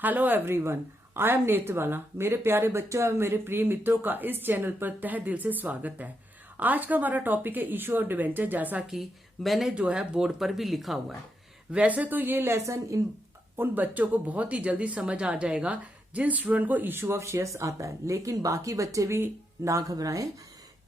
Hello everyone, I am Netrabala. मेरे प्यारे बच्चों एवं मेरे प्रिय मित्रों का इस चैनल पर तहे दिल से स्वागत है। आज का हमारा टॉपिक है इशू ऑफ डिवेंचर, जैसा कि मैंने जो है बोर्ड पर भी लिखा हुआ है। वैसे तो ये लेसन उन बच्चों को बहुत ही जल्दी समझ आ जाएगा जिन स्टूडेंट को इशू ऑफ शेयर्स आता है, लेकिन बाकी बच्चे भी ना घबराएं,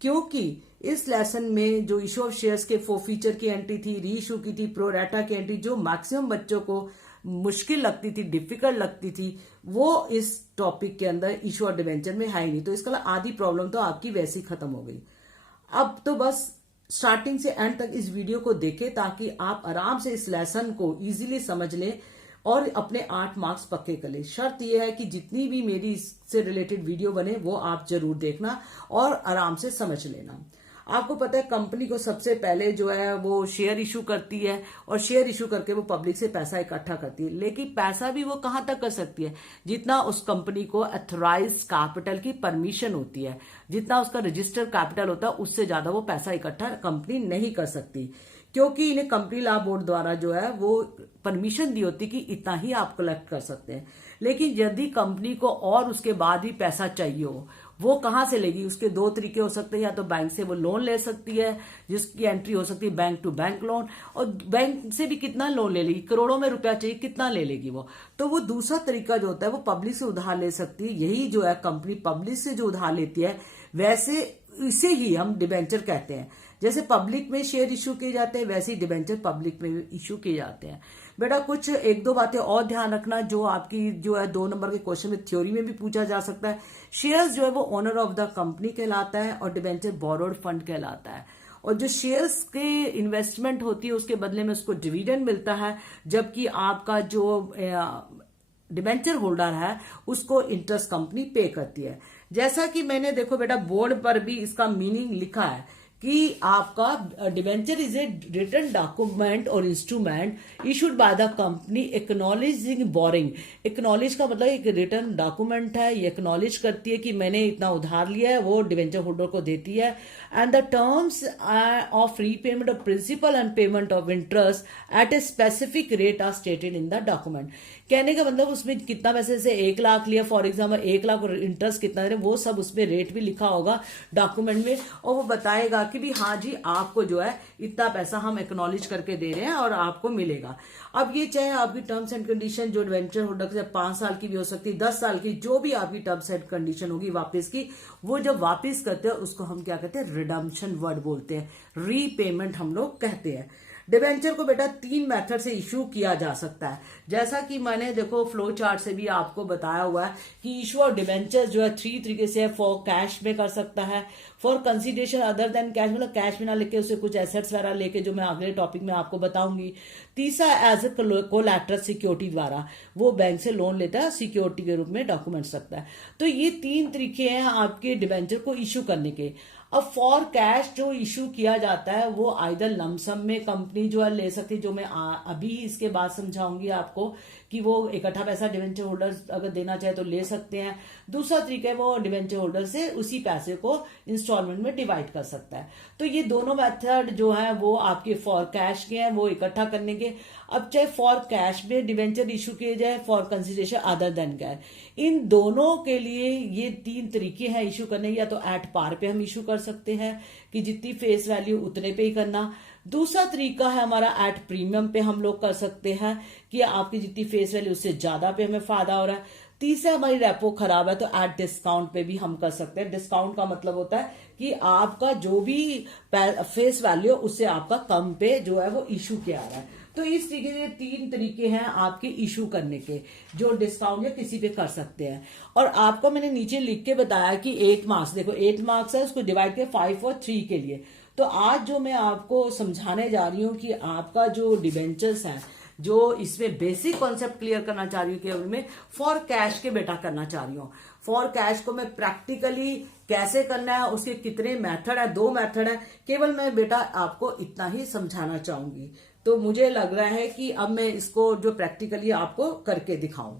क्योंकि इस लेसन में जो इशू ऑफ शेयर्स के फीचर की एंट्री थी, री इशू की थी, प्रोरेटा की एंट्री, जो मैक्सिमम बच्चों को मुश्किल लगती थी, डिफिकल्ट लगती थी, वो इस टॉपिक के अंदर इशू ऑफ डिवेंचर में है ही नहीं। तो इसका आधी प्रॉब्लम तो आपकी वैसे ही खत्म हो गई। अब तो बस स्टार्टिंग से एंड तक इस वीडियो को देखें ताकि आप आराम से इस लेसन को इजीली समझ लें और अपने 8 मार्क्स पक्के कर लें। शर्त यह है कि जितनी भी मेरी इससे रिलेटेड वीडियो बने वो आप जरूर देखना और आराम से समझ लेना। आपको पता है कंपनी को सबसे पहले जो है वो शेयर इशू करती है और शेयर इशू करके वो पब्लिक से पैसा इकट्ठा करती है, लेकिन पैसा भी वो कहां तक कर सकती है? जितना उस कंपनी को अथोराइज कैपिटल की परमिशन होती है, जितना उसका रजिस्टर्ड कैपिटल होता है, उससे ज्यादा वो पैसा इकट्ठा कंपनी नहीं कर सकती, क्योंकि इन्हें कंपनी लॉ बोर्ड द्वारा जो है वो परमिशन दी होती कि इतना ही आप कलेक्ट कर सकते हैं। लेकिन यदि कंपनी को और उसके बाद भी पैसा चाहिए हो, वो कहां से लेगी? उसके 2 तरीके हो सकते हैं। या तो बैंक से वो लोन ले सकती है, जिसकी एंट्री हो सकती है बैंक टू बैंक लोन, और बैंक से भी कितना लोन ले लेगी? करोड़ों में रुपया चाहिए, कितना ले लेगी वो? तो वो दूसरा तरीका जो होता है वो पब्लिक से उधार ले सकती है। यही जो है कंपनी पब्लिक से जो उधार लेती है, वैसे इसे ही हम डिबेंचर कहते हैं। जैसे पब्लिक में शेयर इशू किए जाते हैं, वैसे ही डिबेंचर पब्लिक में इशू किए जाते हैं। बेटा कुछ 1-2 बातें और ध्यान रखना जो आपकी जो है 2 नंबर के क्वेश्चन में थ्योरी में भी पूछा जा सकता है। शेयर्स जो है वो ओनर ऑफ द कंपनी कहलाता है और डिबेंचर बोरोड फंड कहलाता है। और जो शेयर्स के इन्वेस्टमेंट होती है उसके बदले में उसको डिविडेंड मिलता है, जबकि आपका जो डिबेंचर होल्डर है उसको इंटरेस्ट कंपनी पे करती है। जैसा कि मैंने देखो बेटा बोर्ड पर भी इसका मीनिंग लिखा है कि आपका debenture is a written document और instrument issued by the company acknowledging borrowing. Acknowledge का मतलब एक रिटन डॉक्यूमेंट है, ये एक्नॉलेज करती है कि मैंने इतना उधार लिया है, वो डिबेंचर होल्डर को देती है। And the terms of repayment of principal and payment of interest at a specific rate are stated in the document. कहने का मतलब उसमें कितना पैसे से 1 लाख लिया फॉर एग्जाम्पल, 1 लाख और इंटरेस्ट कितना दे रहे, वो सब उसमें रेट भी लिखा होगा डॉक्यूमेंट में, और वो बताएगा कि भी हाँ जी आपको जो है इतना पैसा हम एक्नॉलेज करके दे रहे हैं और आपको मिलेगा। अब ये चाहे आपकी टर्म्स एंड कंडीशन जो वेंचर होल्डर से 5 साल की भी हो सकती है, 10 साल की, जो भी आपकी टर्म्स एंड कंडीशन होगी वापस की, वो जब वापस करते हैं उसको हम क्या कहते हैं? रिडम्पशन वर्ड बोलते हैं, रीपेमेंट हम लोग कहते हैं। डिबेंचर को बेटा 3 मेथड से इशू किया जा सकता है, जैसा कि मैंने देखो फ्लो चार्ट से भी आपको बताया हुआ है कि इशू ऑफ डिबेंचर जो है 3 तरीके से फॉर कैश में कर सकता है, for consideration other than cash, मतलब कैश में ना लेके उसे कुछ एसेट्स वगैरह लेके, जो मैं अगले टॉपिक में आपको बताऊंगी। तीसरा एज ए कोलैटरल सिक्योरिटी द्वारा, वो बैंक से लोन लेता है, सिक्योरिटी के रूप में डॉक्यूमेंट्स रखता है। तो ये 3 तरीके हैं आपके डिबेंचर को इशू करने के। अब फॉर कैश जो इशू किया जाता है वो आइदर लमसम में कंपनी जो है ले सकती है, जो मैं अभी इसके बाद समझाऊंगी आपको कि वो इकट्ठा पैसा डिवेंचर होल्डर अगर देना चाहे तो ले सकते हैं। दूसरा तरीका है वो डिवेंचर होल्डर से उसी पैसे को इंस्टॉलमेंट में डिवाइड कर सकता है। तो ये दोनों मेथड जो है वो आपके फॉर कैश के हैं, वो इकट्ठा करने के। अब चाहे फॉर कैश में डिवेंचर इशू किए जाए, for consideration other than cash, इन दोनों के लिए ये 3 तरीके हैं इशू करने। या तो एट पार पे हम इशू कर सकते हैं कि जितनी फेस वैल्यू उतने पे ही करना। दूसरा तरीका है हमारा एट प्रीमियम पे हम लोग कर सकते हैं कि आपकी जितनी फेस वैल्यू उससे ज्यादा पे हमें फायदा हो रहा है। तीसरा हमारी रेपो खराब है तो एट डिस्काउंट पे भी हम कर सकते हैं। डिस्काउंट का मतलब होता है कि आपका जो भी फेस वैल्यू उससे आपका कम पे जो है वो इशू किया रहा है। तो इस तरीके से 3 तरीके हैं आपके इशू करने के, जो डिस्काउंट या किसी पे कर सकते हैं। और आपको मैंने नीचे लिख के बताया कि 8 मार्क्स, देखो 8 मार्क्स है, उसको डिवाइड के 5 और 3 के लिए। तो आज जो मैं आपको समझाने जा रही हूं कि आपका जो डिबेंचर्स है, जो इसमें बेसिक कॉन्सेप्ट क्लियर करना चाह रही हूँ कि उनमें फॉर कैश के बेटा करना चाह रही हूँ। फॉर कैश को मैं प्रैक्टिकली कैसे करना है, उसके कितने मेथड है, 2 मेथड है, केवल मैं बेटा आपको इतना ही समझाना चाहूंगी। तो मुझे लग रहा है कि अब मैं इसको जो प्रैक्टिकली आपको करके दिखाऊं।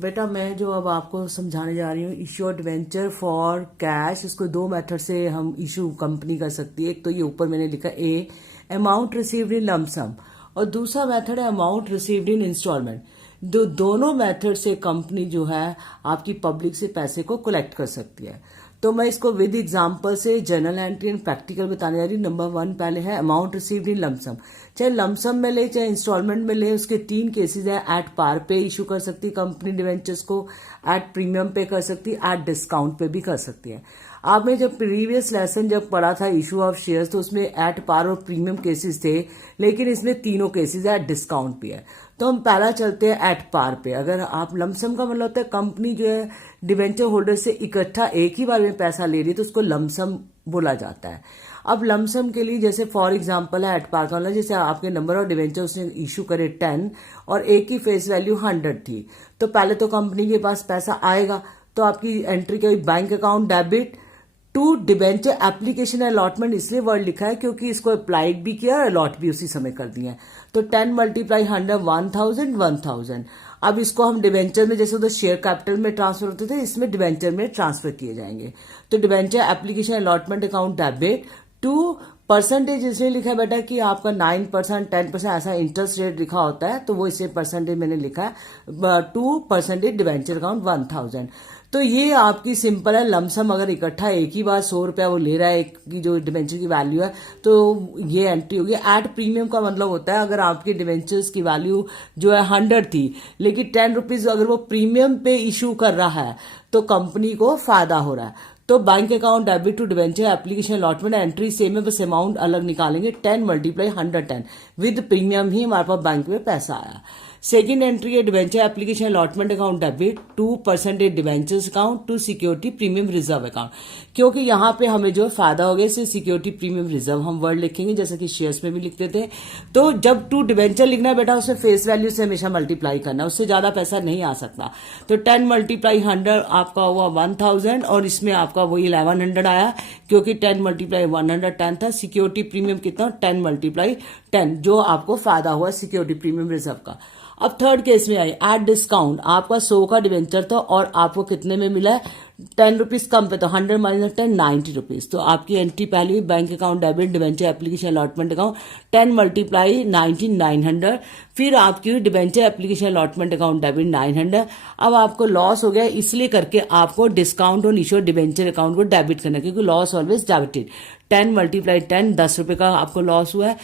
बेटा मैं जो अब आपको समझाने जा रही हूँ इशू डिवेंचर फॉर कैश, इसको 2 मेथड से हम इशू कंपनी कर सकती है। एक तो ये ऊपर मैंने लिखा ए अमाउंट रिसीव्ड इन लमसम, और दूसरा मेथड है अमाउंट रिसीव्ड इन इंस्टॉलमेंट। दोनों मेथड से कंपनी जो है आपकी पब्लिक से पैसे को कलेक्ट कर सकती है। तो मैं इसको विद एग्जांपल से जर्नल एंट्री एंड प्रैक्टिकल बताने जा रही हूँ। नंबर 1 पहले है अमाउंट रिसीव्ड इन लमसम। चाहे लमसम में ले चाहे इंस्टॉलमेंट में ले, उसके 3 केसेस है। एट पार पे इशू कर सकती कंपनी डिवेंचर्स को, एट प्रीमियम पे कर सकती, एट डिस्काउंट पे भी कर सकती है। आपने जब प्रीवियस लेसन जब पढ़ा था इशू ऑफ शेयर्स, तो उसमें एट पार और प्रीमियम केसेस थे, लेकिन इसमें तीनों केसेस एट डिस्काउंट भी है। तो हम पहला चलते हैं एट पार पे। अगर आप लमसम का मतलब होता है कंपनी जो है डिवेंचर होल्डर से इकट्ठा एक ही बार में पैसा ले रही है, तो उसको लमसम बोला जाता है। अब लमसम के लिए जैसे फॉर एग्जांपल है एट पार का मतलब जैसे आपके नंबर ऑफ डिवेंचर उसने इशू करे 10 और एक की फेस वैल्यू 100 थी, तो पहले तो कंपनी के पास पैसा आएगा, तो आपकी एंट्री के bank account debit to debenture application allotment, इसलिए वर्ड लिखा है क्योंकि इसको अप्लाइड भी किया और अलॉट भी उसी समय कर दिया है। तो 10 मल्टीप्लाई 100 1000। अब इसको हम डिबेंचर में जैसे उधर शेयर कैपिटल में ट्रांसफर होते थे, इसमें डिबेंचर में ट्रांसफर किए जाएंगे। तो debenture application allotment account debit to percentage, इसलिए लिखा है बेटा कि आपका 9% 10% ऐसा इंटरेस्ट रेट लिखा होता है, तो वो इसे परसेंटेज मैंने लिखा है 2% डिबेंचर अकाउंट 1000। तो ये आपकी सिंपल है। लमसम अगर इकट्ठा एक ही बार 100 रुपया वो ले रहा है एक की जो डिबेंचर की वैल्यू है, तो ये एंट्री होगी। एट प्रीमियम का मतलब होता है अगर आपके डिबेंचर्स की वैल्यू जो है 100 थी, लेकिन 10 रुपीज अगर वो प्रीमियम पे इशू कर रहा है, तो कंपनी को फायदा हो रहा है। तो bank account debit to debenture application allotment entry same है, बस अमाउंट अलग निकालेंगे। 10 मल्टीप्लाई 110 विद प्रीमियम ही हमारे पास बैंक में पैसा आया। सेकेंड एंट्री है debenture application allotment account debit 2% debentures account to security premium reserve account, क्योंकि यहाँ पे हमें जो फायदा हो गया इससे सिक्योरिटी प्रीमियम रिजर्व हम वर्ड लिखेंगे जैसे कि शेयर्स में भी लिखते थे। तो जब टू डिबेंचर लिखना है बेटा, उसमें फेस वैल्यू से हमेशा मल्टीप्लाई करना, उससे ज्यादा पैसा नहीं आ सकता। तो 10 मल्टीप्लाई 100 आपका हुआ 1000 और इसमें आपका वही 1100 आया, क्योंकि 10 मल्टीप्लाई 110 था। सिक्योरिटी प्रीमियम कितना 10 मल्टीप्लाई 10, जो आपको फायदा हुआ सिक्योरिटी प्रीमियम रिजर्व का। अब थर्ड केस में आई एट डिस्काउंट, आपका 100 का डिवेंचर था और आपको कितने में मिला है 10 रुपीज कम पे, तो 100 माइनस 10 90 रुपीज। तो आपकी एंट्री पहली हुई bank account debit debenture application allotment account 10 multiply 90 900, फिर आपकी debenture application allotment account debit 900। अब आपको लॉस हो गया, इसलिए करके आपको discount on issue debenture account को डेबिट करना, क्योंकि लॉस ऑलवेज डेबिटेड। 10 मल्टीप्लाई 10 10 रुपए का आपको लॉस हुआ है।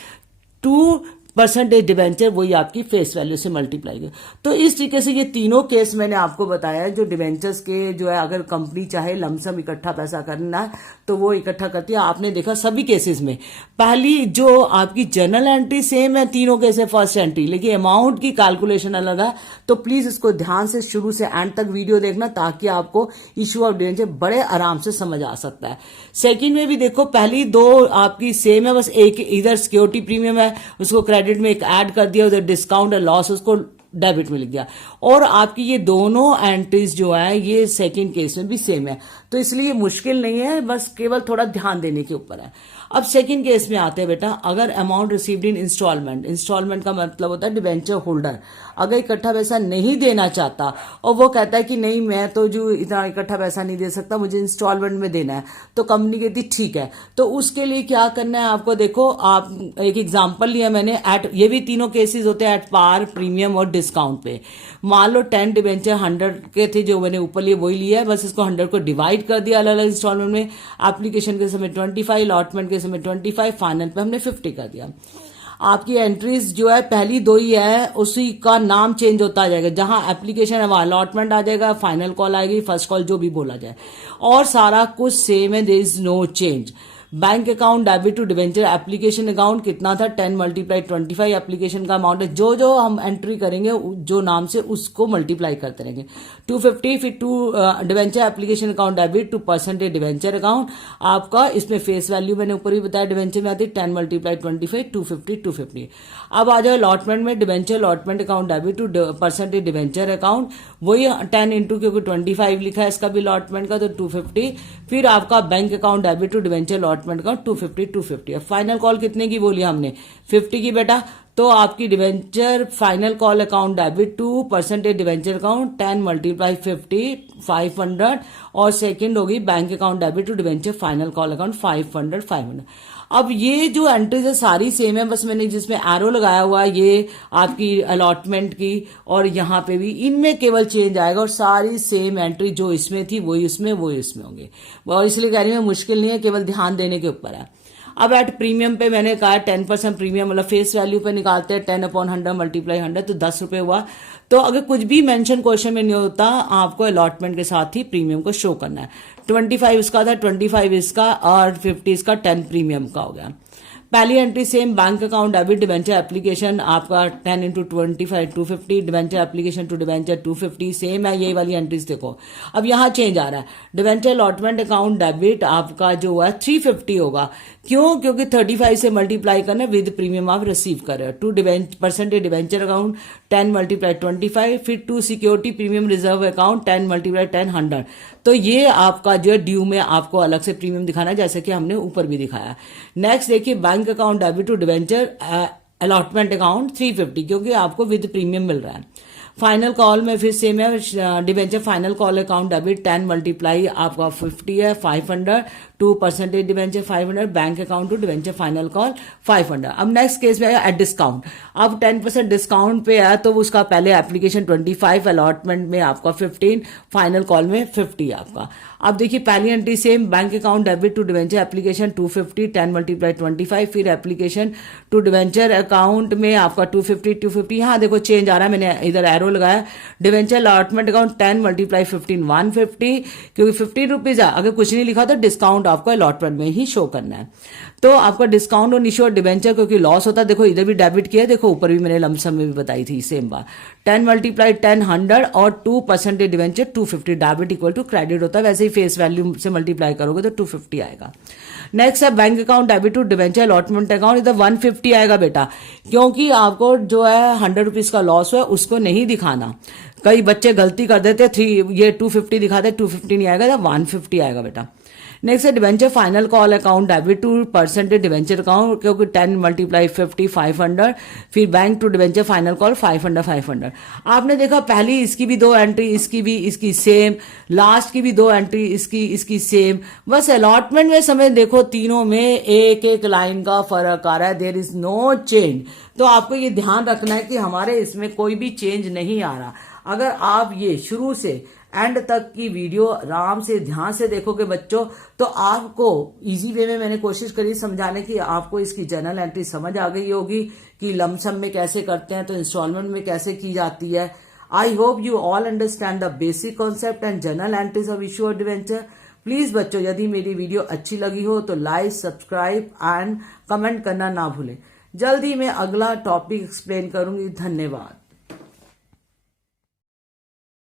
2% डिवेंचर वही आपकी फेस वैल्यू से मल्टीप्लाई कर। तो इस तरीके से ये तीनों केस मैंने आपको बताया जो डिवेंचर्स के जो है, अगर कंपनी चाहे लमसम इकट्ठा पैसा करना है तो वो इकट्ठा करती है। आपने देखा सभी केसेस में पहली जो आपकी जर्नल एंट्री सेम है तीनों केस है फर्स्ट एंट्री, लेकिन अमाउंट की कैलकुलेशन अलग है। तो प्लीज इसको ध्यान से शुरू से एंड तक वीडियो देखना, ताकि आपको इश्यू ऑफ डिवेंचर बड़े आराम से समझ आ सकता है। सेकंड में भी देखो पहली दो आपकी सेम है, बस एक इधर सिक्योरिटी प्रीमियम है उसको क्रेडिट में एक ऐड कर दिया, उधर डिस्काउंट है लॉस उसको डेबिट में लिख दिया। और आपकी ये दोनों एंट्रीज जो है ये सेकंड केस में भी सेम है, तो इसलिए मुश्किल नहीं है, बस केवल थोड़ा ध्यान देने के ऊपर है। अब सेकंड केस में आते हैं बेटा, अगर amount received in instalment, instalment का मतलब होता है डिवेंचर होल्डर अगर इकट्ठा पैसा नहीं देना चाहता और वो कहता है कि नहीं मैं तो जो इतना इकट्ठा पैसा नहीं दे सकता, मुझे इंस्टॉलमेंट में देना है, तो कंपनी कहती ठीक है। तो उसके लिए क्या करना है आपको, देखो आप एक एग्जांपल लिया मैंने एट, ये भी तीनों केसेस होते हैं एट पार प्रीमियम और डिस्काउंट पे। मान लो 10 डिवेंचर 100 के थे जो मैंने ऊपर लिए वही लिया है, बस इसको 100 को डिवाइड कर दिया अलग अलग इंस्टॉलमेंट में। एप्लीकेशन के समय 25, अलॉटमेंट के समय 25, फाइनल पे हमने 50 कर दिया। आपकी एंट्रीज जो है पहली दो ही है, उसी का नाम चेंज होता जाएगा, जहां एप्लीकेशन है वहां अलॉटमेंट आ जाएगा, फाइनल कॉल आएगी, फर्स्ट कॉल जो भी बोला जाए, और सारा कुछ सेम है, there is no change. Bank account debit to debenture application account कितना था 10 मल्टीप्लाई 25 एप्लीकेशन का अमाउंट है, जो जो हम एंट्री करेंगे जो नाम से उसको मल्टीप्लाई करते रहेंगे। 250 फिर to debenture application account debit to percentage debenture account आपका, इसमें फेस वैल्यू मैंने ऊपर ही बताया डिवेंचर में आती है 10 मल्टीप्लाई 25 250। अब आ जाओ अलॉटमेंट में, debenture allotment account debit to percentage debenture account, वही 10 इंटू क्योंकि 25 लिखा है इसका भी अलॉटमेंट का, तो 250। फिर आपका bank account debit to debenture allotment का 250। फाइनल कॉल कितने की बोली हमने 50 की बेटा, तो आपकी debenture final call account debit to percentage debenture account 10 multiply 50 500, और सेकंड होगी bank account debit to debenture final call account 500। अब ये जो एंट्रीज है सारी सेम है, बस मैंने जिसमें एरो लगाया हुआ है ये आपकी अलॉटमेंट की, और यहाँ पे भी इनमें केवल चेंज आएगा और सारी सेम एंट्री जो इसमें थी वही उसमें होंगे। और इसलिए कह रही हूँ मुश्किल नहीं है, केवल ध्यान देने के ऊपर है। अब एट प्रीमियम पे मैंने कहा 10% प्रीमियम, मतलब फेस वैल्यू पे निकालते हैं 10/100 मल्टीप्लाई 100 तो 10 रुपए हुआ। तो अगर कुछ भी मेंशन क्वेश्चन में नहीं होता, आपको अलॉटमेंट के साथ ही प्रीमियम को शो करना है। 25 इसका था, 25 इसका और 50 इसका, 10 प्रीमियम का हो गया। पहली entry same, bank account debit debenture application आपका 10 × 25 250, debenture application to debenture 250, same है ये वाली एंट्रीज। देखो अब यहाँ चेंज आ रहा है, डिवेंचर अलॉटमेंट अकाउंट डेबिट आपका जो है 350 होगा। क्यों? क्योंकि 35 से मल्टीप्लाई करना विद प्रीमियम आप रिसीव कर रहे हो। 2% डिवेंचर अकाउंट 10 × 25, फिर 2 सिक्योरिटी प्रीमियम रिजर्व अकाउंट 10 × 10 100। तो ये आपका जो है ड्यू में आपको अलग से प्रीमियम दिखाना है, जैसे कि हमने ऊपर भी दिखाया। नेक्स्ट देखिए, bank account debit to debenture allotment account 350, क्योंकि आपको विद प्रीमियम मिल रहा है। फाइनल कॉल में फिर सेम है, debenture final call account debit 10 multiply आपका 50 है 500, 2% debenture 500, bank account to debenture final call 500। अब नेक्स्ट केस में आएगा एट डिस्काउंट। अब 10% डिस्काउंट पे है तो उसका पहले एप्लीकेशन 25, अलॉटमेंट में आपका 15, फाइनल कॉल में 50 आपका। अब देखिए पहली entry same, bank account debit to debenture application 250, 10 multiply 25, फिर एप्लीकेशन टू डिवेंचर अकाउंट में आपका 250। यहाँ देखो चेंज आ रहा है, मैंने इधर एरो लगाया। डिवेंचर अलॉटमेंट अकाउंट 10 मल्टीप्लाई 15 150, क्योंकि 15 रुपीज है, अगर कुछ नहीं लिखा तो डिस्काउंट आपको अलॉटमेंट में ही शो करना है। तो आपका डिस्काउंट और इश्यू डिवेंचर क्योंकि लॉस होता है, देखो इधर भी डेबिट किया, देखो ऊपर भी मैंने लमसम में भी बताई थी सेम बात। 10 मल्टीप्लाई 10 100 और 2% debenture 250, debit equal to credit होता है, वैसे ही फेस वैल्यू से मल्टीप्लाई करोगे तो 250 आएगा। नेक्स्ट है bank account debit to debenture allotment account, इधर 150 आएगा बेटा, क्योंकि आपको जो है 100 रुपीज का लॉस हुआ उसको नहीं दिखाना। कई बच्चे गलती कर देते, 250 दिखाते, 250 नहीं आएगा, 150 आएगा बेटा। नेक्स्ट है debenture final call account debit to percentage debenture account, क्योंकि 10 मल्टीप्लाई 50 500, फिर bank to debenture final call 500। आपने देखा पहली इसकी भी 2 एंट्री, इसकी भी, इसकी सेम, लास्ट की भी 2 एंट्री, इसकी सेम। बस अलॉटमेंट में समय देखो तीनों में एक एक लाइन का फर्क आ रहा है, देयर इज नो चेंज। तो आपको ये ध्यान रखना है कि हमारे इसमें कोई भी चेंज नहीं आ रहा। अगर आप ये शुरू से एंड तक की वीडियो आराम से ध्यान से देखोगे बच्चों, तो आपको इजी वे में मैंने कोशिश करी समझाने की, आपको इसकी जर्नल एंट्री समझ आ गई होगी कि लमसम में कैसे करते हैं तो इंस्टॉलमेंट में कैसे की जाती है। I hope you all understand the basic concept and journal entries of issue और डिवेंचर। प्लीज बच्चों, यदि मेरी वीडियो अच्छी लगी हो तो लाइक, सब्सक्राइब एंड कमेंट करना ना भूलें। जल्दी मैं अगला टॉपिक एक्सप्लेन करूंगी। धन्यवाद।